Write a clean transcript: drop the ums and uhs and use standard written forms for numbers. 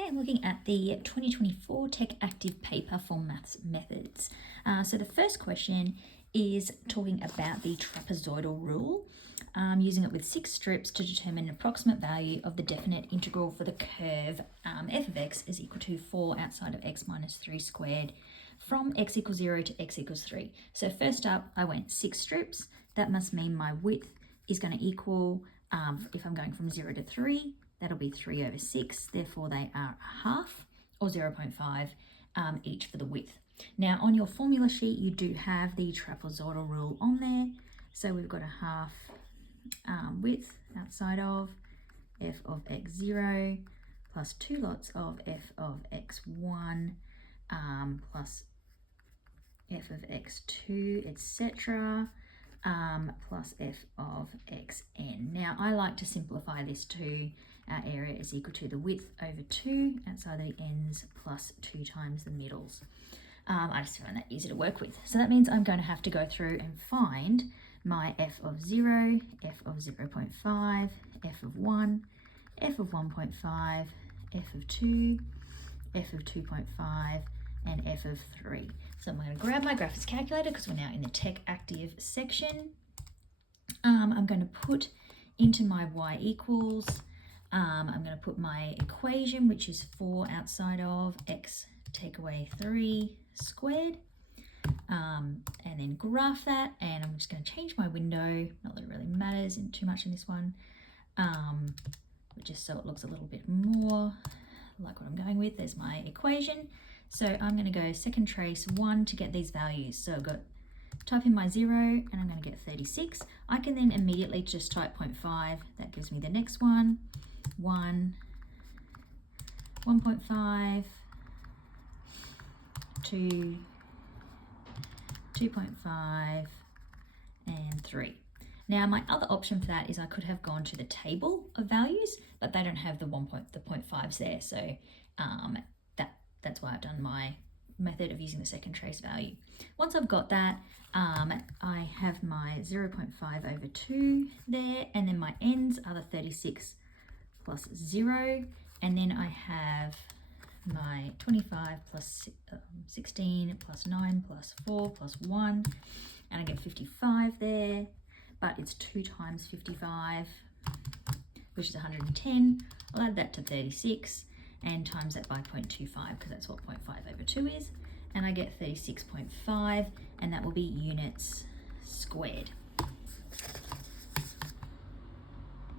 Okay, I'm looking at the 2024 Tech Active paper for maths methods. So the first question is talking about the trapezoidal rule, using it with 6 strips to determine an approximate value of the definite integral for the curve f of x is equal to 4 outside of x minus 3 squared from x equals 0 to x equals 3. So first up, I went 6 strips. That must mean my width is going to equal, if I'm going from 0 to 3, that'll be 3 over 6, therefore they are a half, or 0.5 each for the width. Now on your formula sheet you do have the trapezoidal rule on there, so we've got a half width outside of f of x0 plus 2 lots of f of x1 plus f of x2, etc. Plus f of xn. Now I like to simplify this to our area is equal to the width over 2 outside the ends plus 2 times the middles. I just find that easy to work with. So that means I'm going to have to go through and find my f of 0, f of 0.5, f of 1, f of 1.5, f of 2, f of 2.5, and f of 3. So I'm going to grab my graphics calculator because we're now in the Tech Active section. I'm going to put into my y equals, I'm going to put my equation, which is 4 outside of x take away 3 squared, and then graph that, and I'm just going to change my window, not that it really matters too much in this one, but just so it looks a little bit more like what I'm going with. There's my equation. So I'm going to go second trace 1 to get these values. So I've got, type in my 0 and I'm going to get 36. I can then immediately just type 0.5. That gives me the next one. 1, 1.5, 2, 2.5, and 3. Now my other option for that is I could have gone to the table of values, but they don't have the 0.5s there. So that's why I've done my method of using the second trace value. Once I've got that, I have my 0.5 over 2 there, and then my ends are the 36 plus 0, and then I have my 25 plus 16 plus 9 plus 4 plus 1, and I get 55 there, but it's 2 times 55, which is 110. I'll add that to 36 and times that by 0.25 because that's what 0.5 over 2 is, and I get 36.5, and that will be units squared.